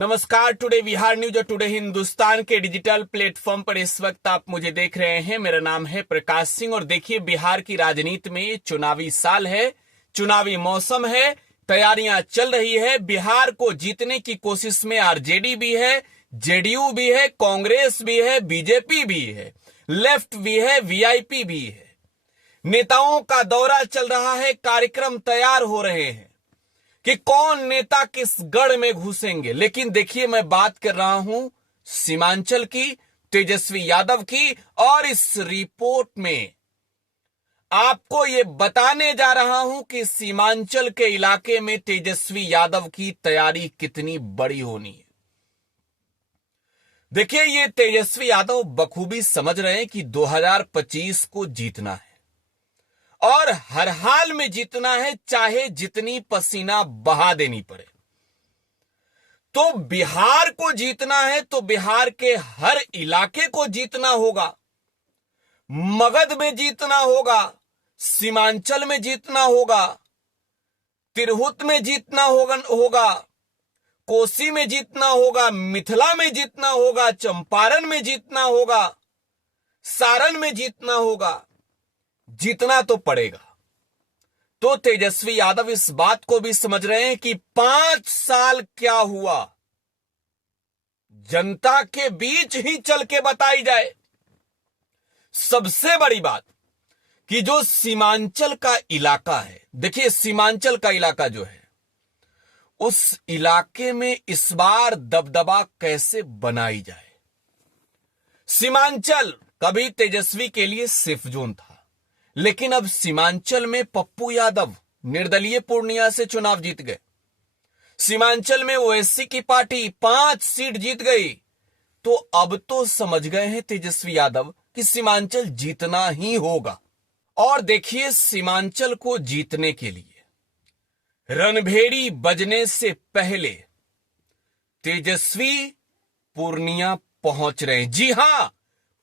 नमस्कार। Today Bihar news और today Hindustan के डिजिटल प्लेटफॉर्म पर इस वक्त आप मुझे देख रहे हैं। मेरा नाम है प्रकाश सिंह और देखिए, बिहार की राजनीति में चुनावी साल है, चुनावी मौसम है, तैयारियां चल रही है। बिहार को जीतने की कोशिश में आरजेडी भी है, जेडीयू भी है, कांग्रेस भी है, बीजेपी भी है, लेफ्ट भी है, वीआईपी भी है। नेताओं का दौरा चल रहा है, कार्यक्रम तैयार हो रहे हैं कि कौन नेता किस गढ़ में घुसेंगे। लेकिन देखिए, मैं बात कर रहा हूं सीमांचल की, तेजस्वी यादव की, और इस रिपोर्ट में आपको यह बताने जा रहा हूं कि सीमांचल के इलाके में तेजस्वी यादव की तैयारी कितनी बड़ी होनी है। देखिए, ये तेजस्वी यादव बखूबी समझ रहे हैं कि 2025 को जीतना है और हर हाल में जीतना है, चाहे जितनी पसीना बहा देनी पड़े। तो बिहार को जीतना है तो बिहार के हर इलाके को जीतना होगा। मगध में जीतना होगा, सीमांचल में जीतना होगा, तिरहुत में जीतना होगा, कोसी में जीतना होगा, मिथिला में जीतना होगा, चंपारण में जीतना होगा, सारण में जीतना होगा। जीतना तो पड़ेगा। तो तेजस्वी यादव इस बात को भी समझ रहे हैं कि 5 साल क्या हुआ, जनता के बीच ही चल के बताई जाए। सबसे बड़ी बात कि जो सीमांचल का इलाका है, देखिए सीमांचल का इलाका जो है, उस इलाके में इस बार दबदबा कैसे बनाई जाए। सीमांचल कभी तेजस्वी के लिए सेफ जोन था, लेकिन अब सीमांचल में पप्पू यादव निर्दलीय पूर्णिया से चुनाव जीत गए। सीमांचल में ओवैसी की पार्टी 5 सीट जीत गई। तो अब तो समझ गए हैं तेजस्वी यादव कि सीमांचल जीतना ही होगा। और देखिए, सीमांचल को जीतने के लिए रणभेड़ी बजने से पहले तेजस्वी पूर्णिया पहुंच रहे हैं। जी हां,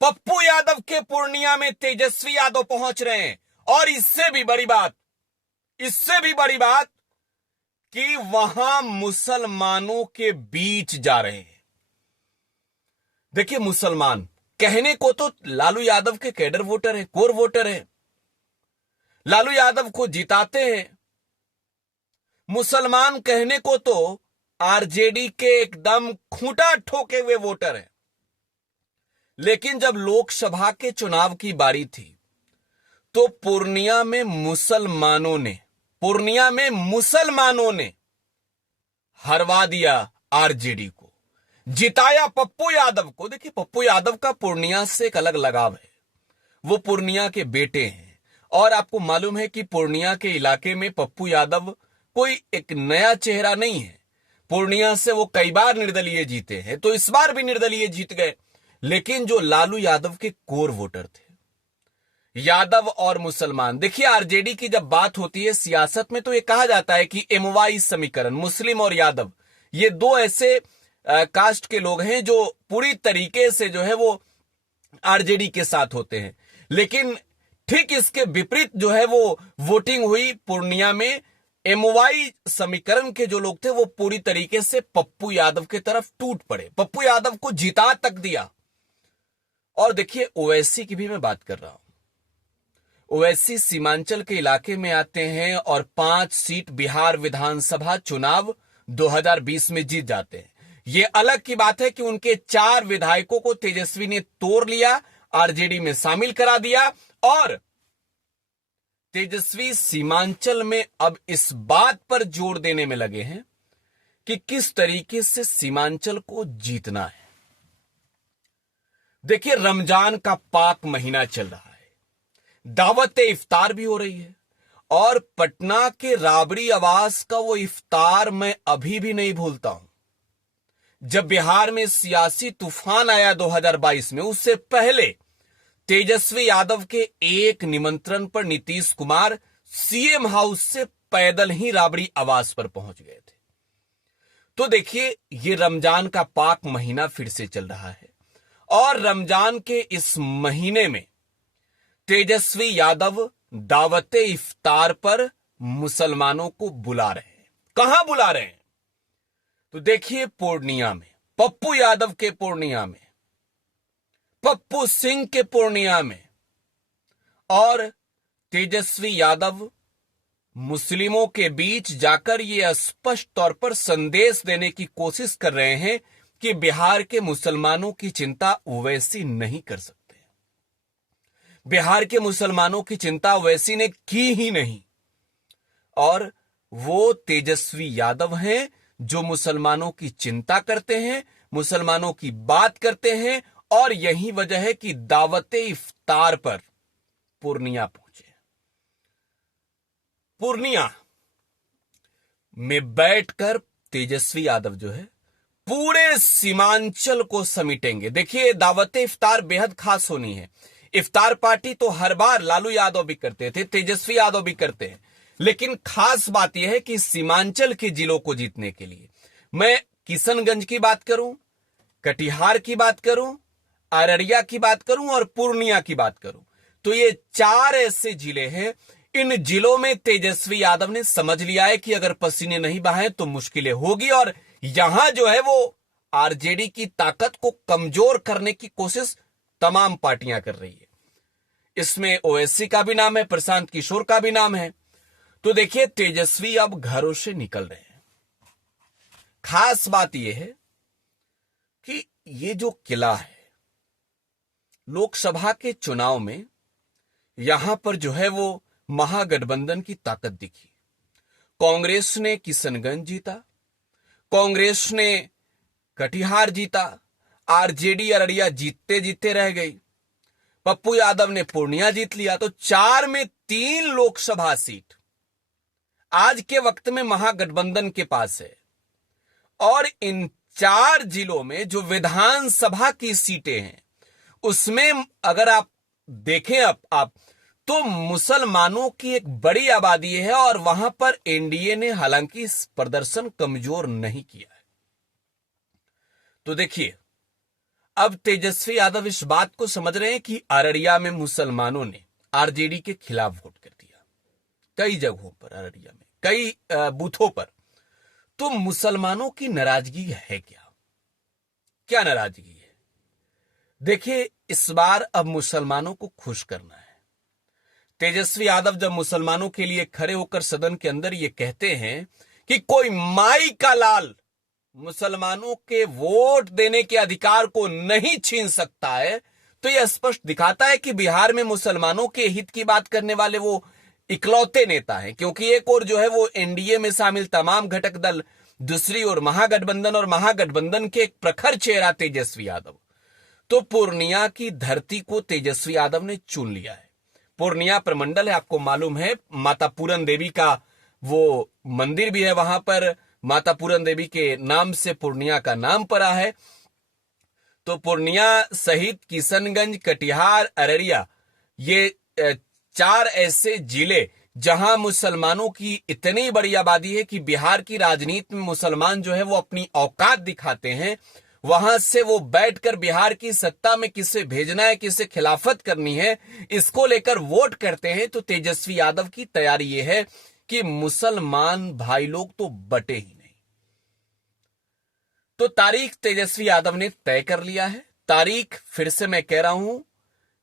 पप्पू यादव के पूर्णिया में तेजस्वी यादव पहुंच रहे हैं। और इससे भी बड़ी बात कि वहां मुसलमानों के बीच जा रहे हैं। देखिए, मुसलमान कहने को तो लालू यादव के कैडर वोटर है, कोर वोटर है, लालू यादव को जिताते हैं। मुसलमान कहने को तो आरजेडी के एकदम खूंटा ठोके हुए वोटर है। लेकिन जब लोकसभा के चुनाव की बारी थी तो पूर्णिया में मुसलमानों ने हरवा दिया आरजेडी को, जिताया पप्पू यादव को। देखिए, पप्पू यादव का पूर्णिया से एक अलग लगाव है, वो पूर्णिया के बेटे हैं। और आपको मालूम है कि पूर्णिया के इलाके में पप्पू यादव कोई एक नया चेहरा नहीं है। पूर्णिया से वो कई बार निर्दलीय जीते हैं, तो इस बार भी निर्दलीय जीत गए। लेकिन जो लालू यादव के कोर वोटर थे, यादव और मुसलमान, देखिए आरजेडी की जब बात होती है सियासत में तो ये कहा जाता है कि एमवाई समीकरण, मुस्लिम और यादव, ये दो ऐसे कास्ट के लोग हैं जो पूरी तरीके से जो है वो आरजेडी के साथ होते हैं। लेकिन ठीक इसके विपरीत जो है वो वोटिंग हुई पूर्णिया में। एमवाई समीकरण के जो लोग थे वो पूरी तरीके से पप्पू यादव की तरफ टूट पड़े, पप्पू यादव को जिता तक दिया। और देखिए, ओवैसी की भी मैं बात कर रहा हूं। ओवैसी सीमांचल के इलाके में आते हैं और 5 सीट बिहार विधानसभा चुनाव 2020 में जीत जाते हैं। यह अलग की बात है कि उनके 4 विधायकों को तेजस्वी ने तोड़ लिया, आरजेडी में शामिल करा दिया। और तेजस्वी सीमांचल में अब इस बात पर जोर देने में लगे हैं कि किस तरीके से सीमांचल को जीतना है। देखिए, रमजान का पाक महीना चल रहा है, दावत इफ्तार भी हो रही है। और पटना के राबड़ी आवास का वो इफ्तार मैं अभी भी नहीं भूलता हूं। जब बिहार में सियासी तूफान आया 2022 में, उससे पहले तेजस्वी यादव के एक निमंत्रण पर नीतीश कुमार सीएम हाउस से पैदल ही राबड़ी आवास पर पहुंच गए थे। तो देखिए, ये रमजान का पाक महीना फिर से चल रहा है और रमजान के इस महीने में तेजस्वी यादव दावते इफ्तार पर मुसलमानों को बुला रहे हैं। कहां बुला रहे हैं? तो देखिए पूर्णिया में, पप्पू यादव के पूर्णिया में, पप्पू सिंह के पूर्णिया में और तेजस्वी यादव मुस्लिमों के बीच जाकर ये स्पष्ट तौर पर संदेश देने की कोशिश कर रहे हैं कि बिहार के मुसलमानों की चिंता ओवैसी नहीं कर सकते। बिहार के मुसलमानों की चिंता ओवैसी ने की ही नहीं, और वो तेजस्वी यादव हैं जो मुसलमानों की चिंता करते हैं, मुसलमानों की बात करते हैं, और यही वजह है कि दावते इफ्तार पर पूर्णिया पहुंचे। पूर्णिया में बैठकर तेजस्वी यादव जो है पूरे सीमांचल को समेटेंगे। देखिए दावते इफ्तार बेहद खास होनी है। इफ्तार पार्टी तो हर बार लालू यादव भी करते थे, तेजस्वी यादव भी करते हैं, लेकिन खास बात यह है कि सीमांचल के जिलों को जीतने के लिए, मैं किशनगंज की बात करूं, कटिहार की बात करूं, अररिया की बात करूं और पूर्णिया की बात करूं, तो ये 4 ऐसे जिले हैं। इन जिलों में तेजस्वी यादव ने समझ लिया है कि अगर पसीने नहीं बहाए तो मुश्किलें होगी, और यहां जो है वो आरजेडी की ताकत को कमजोर करने की कोशिश तमाम पार्टियां कर रही है। इसमें ओवैसी का भी नाम है, प्रशांत किशोर का भी नाम है। तो देखिए तेजस्वी अब घरों से निकल रहे हैं। खास बात यह है कि ये जो किला है, लोकसभा के चुनाव में यहां पर जो है वो महागठबंधन की ताकत दिखी। कांग्रेस ने किशनगंज जीता, कांग्रेस ने कटिहार जीता, आरजेडी अररिया जीतते जीतते रह गई, पप्पू यादव ने पूर्णिया जीत लिया। तो 4 में 3 लोकसभा सीट आज के वक्त में महागठबंधन के पास है, और इन 4 जिलों में जो विधानसभा की सीटें हैं उसमें अगर आप देखें आप तो मुसलमानों की एक बड़ी आबादी है, और वहां पर एनडीए ने हालांकि प्रदर्शन कमजोर नहीं किया है। तो देखिए अब तेजस्वी यादव इस बात को समझ रहे हैं कि अररिया में मुसलमानों ने आरजेडी के खिलाफ वोट कर दिया, कई जगहों पर, अररिया में कई बूथों पर। तो मुसलमानों की नाराजगी है क्या नाराजगी है? देखिए इस बार अब मुसलमानों को खुश करना है। तेजस्वी यादव जब मुसलमानों के लिए खड़े होकर सदन के अंदर ये कहते हैं कि कोई माई का लाल मुसलमानों के वोट देने के अधिकार को नहीं छीन सकता है, तो यह स्पष्ट दिखाता है कि बिहार में मुसलमानों के हित की बात करने वाले वो इकलौते नेता हैं। क्योंकि एक और जो है वो एनडीए में शामिल तमाम घटक दल, दूसरी ओर महागठबंधन, और महागठबंधन के एक प्रखर चेहरा तेजस्वी यादव। तो पूर्णिया की धरती को तेजस्वी यादव ने चुन लिया है। पूर्णिया प्रमंडल है, आपको मालूम है, माता पूरन देवी का वो मंदिर भी है वहां पर, माता पूरन देवी के नाम से पूर्णिया का नाम पड़ा है। तो पूर्णिया सहित किशनगंज, कटिहार, अररिया, ये 4 ऐसे जिले जहां मुसलमानों की इतनी बड़ी आबादी है कि बिहार की राजनीति में मुसलमान जो है वो अपनी औकात दिखाते हैं। वहां से वो बैठकर बिहार की सत्ता में किसे भेजना है, किसे खिलाफत करनी है, इसको लेकर वोट करते हैं। तो तेजस्वी यादव की तैयारी ये है कि मुसलमान भाई लोग तो बटे ही नहीं। तो तारीख तेजस्वी यादव ने तय कर लिया है। तारीख फिर से मैं कह रहा हूं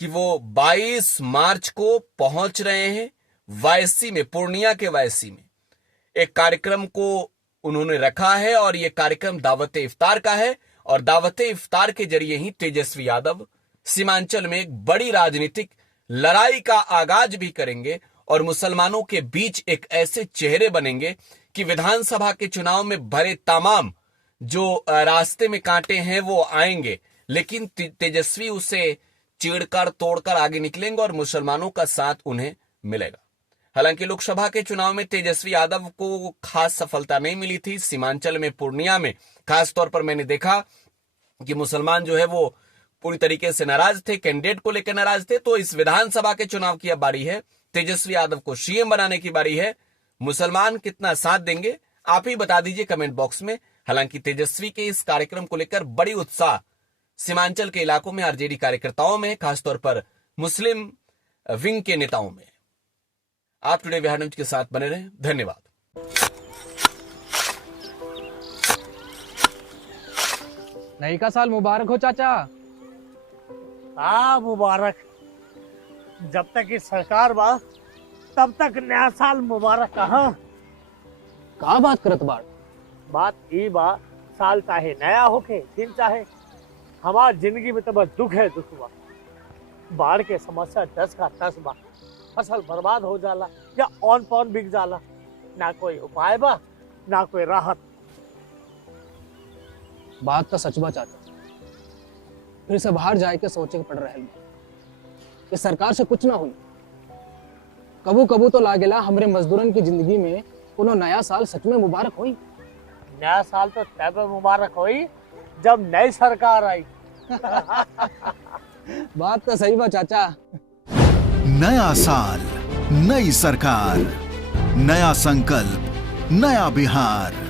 कि वो 22 मार्च को पहुंच रहे हैं वायसी में, पूर्णिया के वायसी में एक कार्यक्रम को उन्होंने रखा है, और यह कार्यक्रम दावते इफ्तार का है। और दावते इफ्तार के जरिए ही तेजस्वी यादव सीमांचल में एक बड़ी राजनीतिक लड़ाई का आगाज भी करेंगे, और मुसलमानों के बीच एक ऐसे चेहरे बनेंगे कि विधानसभा के चुनाव में भरे तमाम जो रास्ते में कांटे हैं वो आएंगे, लेकिन तेजस्वी उसे चीरकर तोड़कर आगे निकलेंगे और मुसलमानों का साथ उन्हें मिलेगा। हालांकि लोकसभा के चुनाव में तेजस्वी यादव को खास सफलता नहीं मिली थी। सीमांचल में, पूर्णिया में खास तौर पर मैंने देखा कि मुसलमान जो है वो पूरी तरीके से नाराज थे, कैंडिडेट को लेकर नाराज थे। तो इस विधानसभा के चुनाव की अब बारी है, तेजस्वी यादव को सीएम बनाने की बारी है। मुसलमान कितना साथ देंगे आप ही बता दीजिए कमेंट बॉक्स में। हालांकि तेजस्वी के इस कार्यक्रम को लेकर बड़ी उत्साह सीमांचल के इलाकों में आरजेडी कार्यकर्ताओं में, खासतौर पर मुस्लिम विंग के नेताओं में। आप टुडे बिहार न्यूज के साथ बने रहें। धन्यवाद। नई का साल मुबारक हो चाचा। हाँ मुबारक। जब तक इस सरकार बा तब तक नया साल मुबारक कहाँ। का बात करत बाड़? बात ई बा, साल चाहे नया होके दिन चाहे, हमार जिंदगी में तो बस दुख है, दुख बा। बाढ़ के समस्या 10 का 10 बा। फसल बर्बाद हो जाला या ऑन पॉन बिक जाला, ना कोई उपाय बा ना कोई राहत। बात तो सच बा चाचा। फिर से बाहर जाए के सोचे के पड़ रहे कि सरकार से कुछ ना हुई। कबू कबू तो लागेला हमरे मजदूरन की जिंदगी में कोनो नया साल सच में मुबारक हुई। नया साल तो तब मुबारक हुई जब नई सरकार आई। बात तो सही बा चाचा। नया साल, नई सरकार, नया संकल्प, नया बिहार।